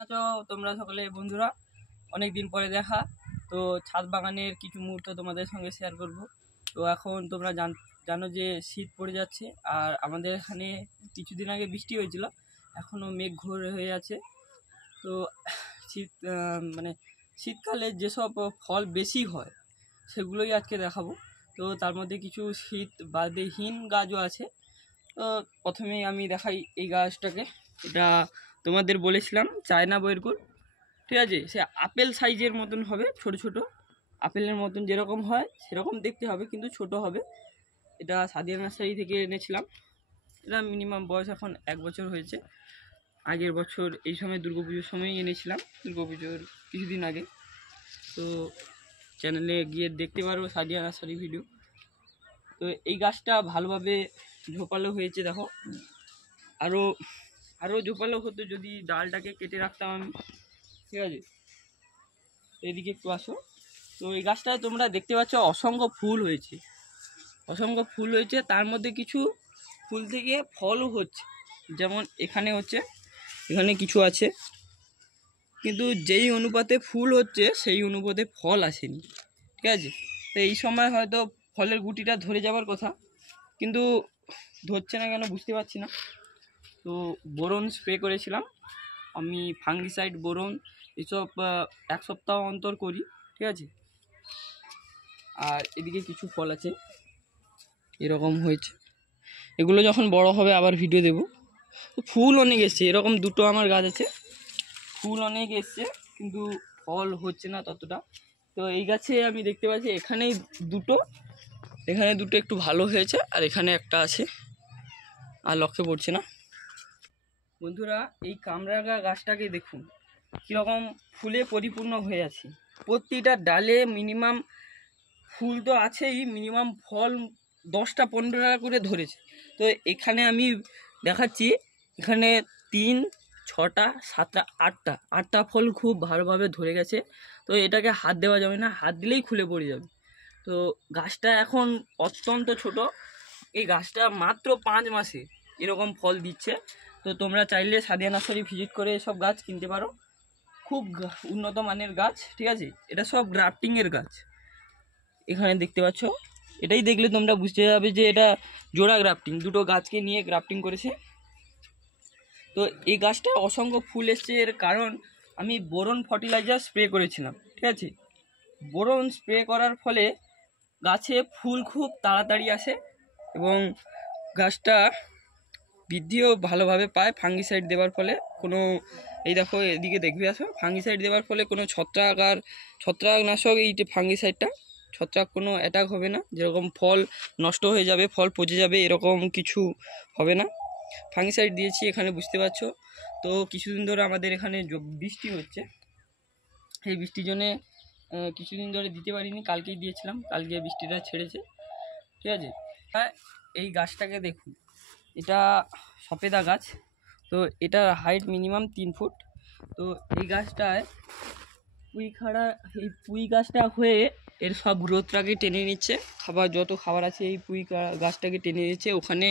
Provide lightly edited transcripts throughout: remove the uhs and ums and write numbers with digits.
আছো তোমরা সকলে বন্ধুরা, অনেক দিন পরে দেখা। তো ছাদ বাগানের কিছু মুহূর্ত তোমাদের সঙ্গে শেয়ার করব। তো এখন তোমরা জানো যে শীত পড়ে যাচ্ছে, আর আমাদের এখানে কিছুদিন আগে বৃষ্টি হয়েছিল, এখনও মেঘ ঘোর হয়ে আছে। তো শীত মানে শীতকালে যেসব ফল বেশি হয় সেগুলোই আজকে দেখাবো। তো তার মধ্যে কিছু শীত বাদেহীন গাছও আছে। তো প্রথমেই আমি দেখাই এই গাছটাকে। এটা তোমাদের বলেছিলাম চায়না বইয়ের, ঠিক আছে। সে আপেল সাইজের মতন হবে, ছোট ছোট আপেলের মতন যেরকম হয় সেরকম দেখতে হবে, কিন্তু ছোট হবে। এটা সাদিয়া নার্সারি থেকে এনেছিলাম। এটা মিনিমাম বয়স এখন 1 বছর হয়েছে। আগের বছর এই সময় দুর্গাপুজোর সময়ই এনেছিলাম, দুর্গাপুজোর কিছুদিন আগে। তো চ্যানেলে গিয়ে দেখতে পারো সাদিয়া নার্সারি ভিডিও। তো এই গাছটা ভালোভাবে ঝোপালো হয়েছে, দেখো। আরও আরও ঝোপালো হতো যদি ডালটাকে কেটে রাখতাম আমি, ঠিক আছে। এদিকে একটু আসো। তো এই গাছটায় তোমরা দেখতে পাচ্ছ অসংখ্য ফুল হয়েছে, অসংখ্য ফুল হয়েছে। তার মধ্যে কিছু ফুল থেকে ফলও হচ্ছে, যেমন এখানে হচ্ছে, এখানে কিছু আছে, কিন্তু যেই অনুপাতে ফুল হচ্ছে সেই অনুপাতে ফল আসেনি, ঠিক আছে। তো এই সময় হয়তো ফলের গুটিটা ধরে যাবার কথা, কিন্তু ধরছে না কেন বুঝতে পারছি না। তো বোরন স্প্রে করেছিলাম আমি, ফাঙ্গিসাইড, বোরন এসব 1 সপ্তাহ অন্তর করি, ঠিক আছে। আর এদিকে কিছু ফল আছে, এরকম হয়েছে। এগুলো যখন বড় হবে আবার ভিডিও দেব। ফুল অনেক এসছে, এরকম দুটো আমার গাছ আছে, ফুল অনেক এসছে, কিন্তু ফল হচ্ছে না ততটা। তো এই গাছে আমি দেখতে পাচ্ছি এখানেই দুটো, এখানে দুটো একটু ভালো হয়েছে, আর এখানে একটা আছে, আর লক্ষ্যে পড়ছে না। বন্ধুরা, এই কামরাঙা গাছটাকে দেখুন কীরকম ফুলে পরিপূর্ণ হয়ে আছে। প্রতিটা ডালে মিনিমাম ফুল তো আছেই, মিনিমাম ফল 10টা 15টা করে ধরেছে। তো এখানে আমি দেখাচ্ছি, এখানে 3, 6টা, 7টা, 8টা ফল খুব ভালোভাবে ধরে গেছে। তো এটাকে হাত দেওয়া যাবে না, হাত দিলেই খুলে পড়ে যাবে। তো গাছটা এখন অত্যন্ত ছোট, এই গাছটা মাত্র 5 মাসে এরকম ফল দিচ্ছে। তো তোমরা চাইলে সাদিয়া নার্সারি ভিজিট করে এসব গাছ কিনতে পারো, খুব উন্নত মানের গাছ, ঠিক আছে। এটা সব গ্রাফটিংয়ের গাছ, এখানে দেখতে পাচ্ছ। এটাই দেখলে তোমরা বুঝতে যাবে যে এটা জোড়া গ্রাফটিং, দুটো গাছকে নিয়ে গ্রাফটিং করেছে। তো এই গাছটা অসংখ্য ফুল এসছে, এর কারণ আমি বোরন ফার্টিলাইজার স্প্রে করেছিলাম, ঠিক আছে। বোরন স্প্রে করার ফলে গাছে ফুল খুব তাড়াতাড়ি আসে, এবং গাছটা বৃদ্ধিও ভালোভাবে পায়। ফাঙ্গিসাইড দেওয়ার ফলে কোনো, এই দেখো এদিকে দেখবে আসো, ফাঙ্গিসাইড দেওয়ার ফলে কোনো ছত্রাকনাশক, এই যে ফাঙ্গিসাইডটা, ছত্রাক কোনো অ্যাটাক হবে না, যেরকম ফল নষ্ট হয়ে যাবে, ফল পচে যাবে, এরকম কিছু হবে না। ফাঙ্গিসাইড দিয়েছি এখানে, বুঝতে পারছো। তো কিছুদিন ধরে আমাদের এখানে বৃষ্টি হচ্ছে, সেই বৃষ্টির জন্যে কিছুদিন ধরে দিতে পারিনি, কালকেই দিয়েছিলাম, কালকে বৃষ্টিটা ছেড়েছে, ঠিক আছে। হ্যাঁ, এই গাছটাকে দেখুন, এটা সফেদা গাছ। তো এটার হাইট মিনিমাম 3 ফুট। তো এই গাছটায় এই পুঁই গাছটা হয়ে এর সব গ্রোথটাকে টেনে নিচ্ছে, যত খাবার আছে এই পুঁই গাছটাকে টেনে নিচ্ছে। ওখানে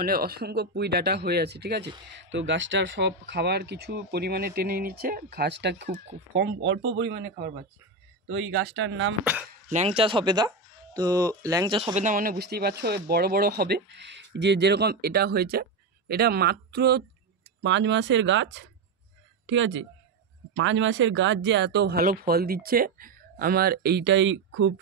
অনেক অসংখ্য পুঁই ডাঁটা হয়ে আছে, ঠিক আছে। তো গাছটার সব খাবার কিছু পরিমাণে টেনে নিচ্ছে, গাছটা খুব কম অল্প পরিমাণে খাবার পাচ্ছে। তো এই গাছটার নাম ল্যাংচা সফেদা। তো ল্যাংচা সফেদা মানে বুঝতেই পারছো বড় বড় হবে, যেরকম এটা হয়েছে। এটা মাত্র 5 মাসের গাছ, ঠিক আছে। 5 মাসের গাছ যে এত ভালো ফল দিচ্ছে, আমার এইটাই খুব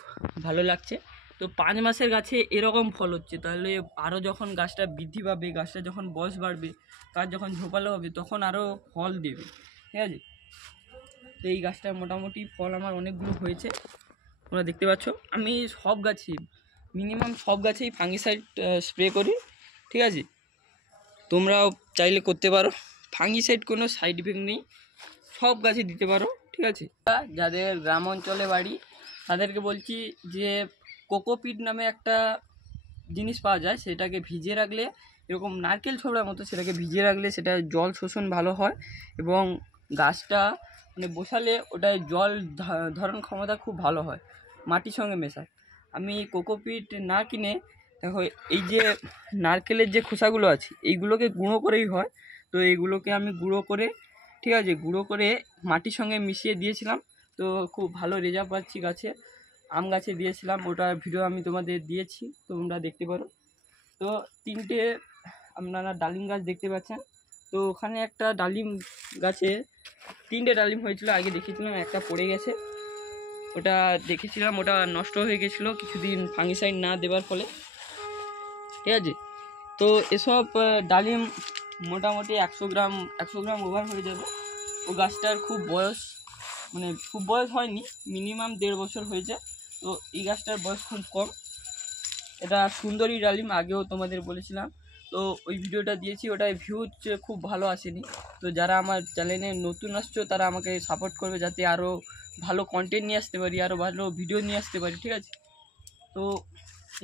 ভালো লাগছে। তো 5 মাসের গাছে এরকম ফল হচ্ছে, তাহলে আরও যখন গাছটা বৃদ্ধি পাবে, গাছটা যখন বয়স বাড়বে, গাছ যখন ঝোপালো হবে, তখন আরও ফল দেবে, ঠিক আছে। তো এই গাছটার মোটামুটি ফল আমার অনেকগুলো হয়েছে, তোমরা দেখতে পাচ্ছ। আমি সব গাছেই, মিনিমাম সব গাছেই ফাঙ্গিসাইড স্প্রে করি, ঠিক আছে। তোমরাও চাইলে করতে পারো, ফাঙ্গিসাইড কোনো সাইড ইফেক্ট নেই, সব গাছে দিতে পারো, ঠিক আছে। যাদের গ্রাম অঞ্চলে বাড়ি তাদেরকে বলছি যে কোকোপিট নামে একটা জিনিস পাওয়া যায়, সেটাকে ভিজিয়ে রাখলে, এরকম নারকেল ছোবড়ার মতো, সেটাকে ভিজিয়ে রাখলে সেটা জল শোষণ ভালো হয়, এবং গাছটা মানে বসালে ওটায় জল ধারণ ক্ষমতা খুব ভালো হয়, মাটির সঙ্গে মেশায়। আমি কোকোপিট না কিনে, দেখো এই যে নারকেলের যে খোসাগুলো আছে এইগুলোকে গুঁড়ো করেই হয়, তো এইগুলোকে আমি গুঁড়ো করে ঠিক আছে, গুঁড়ো করে মাটির সঙ্গে মিশিয়ে দিয়েছিলাম। তো খুব ভালো রেজাল্ট পাচ্ছি গাছে। আম গাছে দিয়েছিলাম, ওটার ভিডিও আমি তোমাদের দিয়েছি, তোমরা দেখতে পারো। তো 3টে আপনারা ডালিম গাছ দেখতে পাচ্ছেন। তো ওখানে একটা ডালিম গাছে 3টে ডালিম হয়েছিল, আগে দেখেছিলাম, একটা পড়ে গেছে। ওটা দেখেছিলাম, ওটা নষ্ট হয়ে গেছিলো কিছুদিন ফাঙ্গিসাইড না দেওয়ার ফলে। ঠিক আছে, তো এসব ডালিম মোটামুটি 100 গ্রাম ওভার হয়ে যাবে। ও গাছটার খুব বয়স, মানে খুব বয়স হয়নি, মিনিমাম 1.5 বছর হয়েছে। তো এই গাছটার বয়স খুব কম। এটা সুন্দরী ডালিম, আগেও তোমাদের বলেছিলাম। তো ওই ভিডিওটা দিয়েছি, ওটায় ভিউজ খুব ভালো আসেনি। তো যারা আমার চ্যানেলে নতুন আসছো তারা আমাকে সাপোর্ট করবে, যাতে আরও ভালো কন্টেন্ট নিয়ে আসতে পারি, আরও ভালো ভিডিও নিয়ে আসতে পারি। ঠিক আছে, তো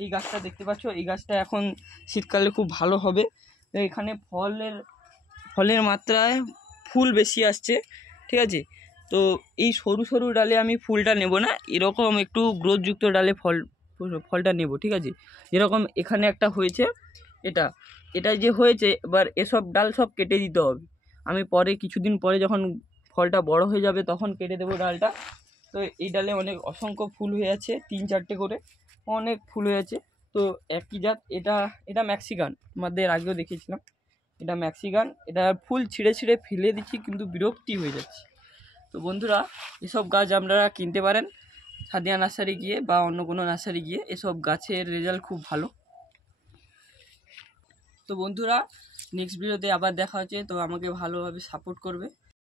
এই গাছটা দেখতে পাচ্ছ, এই গাছটা এখন শীতকালে খুব ভালো হবে। এখানে ফলের মাত্রায় ফুল বেশি আসছে। ঠিক আছে, তো এই সরু সরু ডালে আমি ফুলটা নেব না, এরকম একটু গ্রোথযুক্ত ডালে ফলটা নেব। ঠিক আছে, যেরকম এখানে একটা হয়েছে, এটা যে হয়েছে, এবার এসব ডাল সব কেটে দিতে হবে। আমি পরে কিছুদিন পরে যখন ফলটা বড় হয়ে যাবে তখন কেটে দেবো ডালটা। তো এই ডালে অসংখ্য ফুল হয়ে আছে, 3-4টে করে অনেক ফুল হয়ে আছে। তো একই জাত, এটা ম্যাক্সিকান, আমাদের আগেও দেখিয়েছিলাম। এটা ম্যাক্সিকান, এটা ফুল ছিঁড়ে ছিঁড়ে ফেলে দিচ্ছি, কিন্তু বিরক্তি হয়ে যাচ্ছে। তো বন্ধুরা, এসব গাছ আপনারা কিনতে পারেন সাদিয়া নার্সারি গিয়ে বা অন্য কোনো নার্সারি গিয়ে, এসব গাছের রেজাল্ট খুব ভালো। তো বন্ধুরা, নেক্সট ভিডিওতে আবার দেখা হচ্ছে। তো আমাকে ভালোভাবে সাপোর্ট করবে।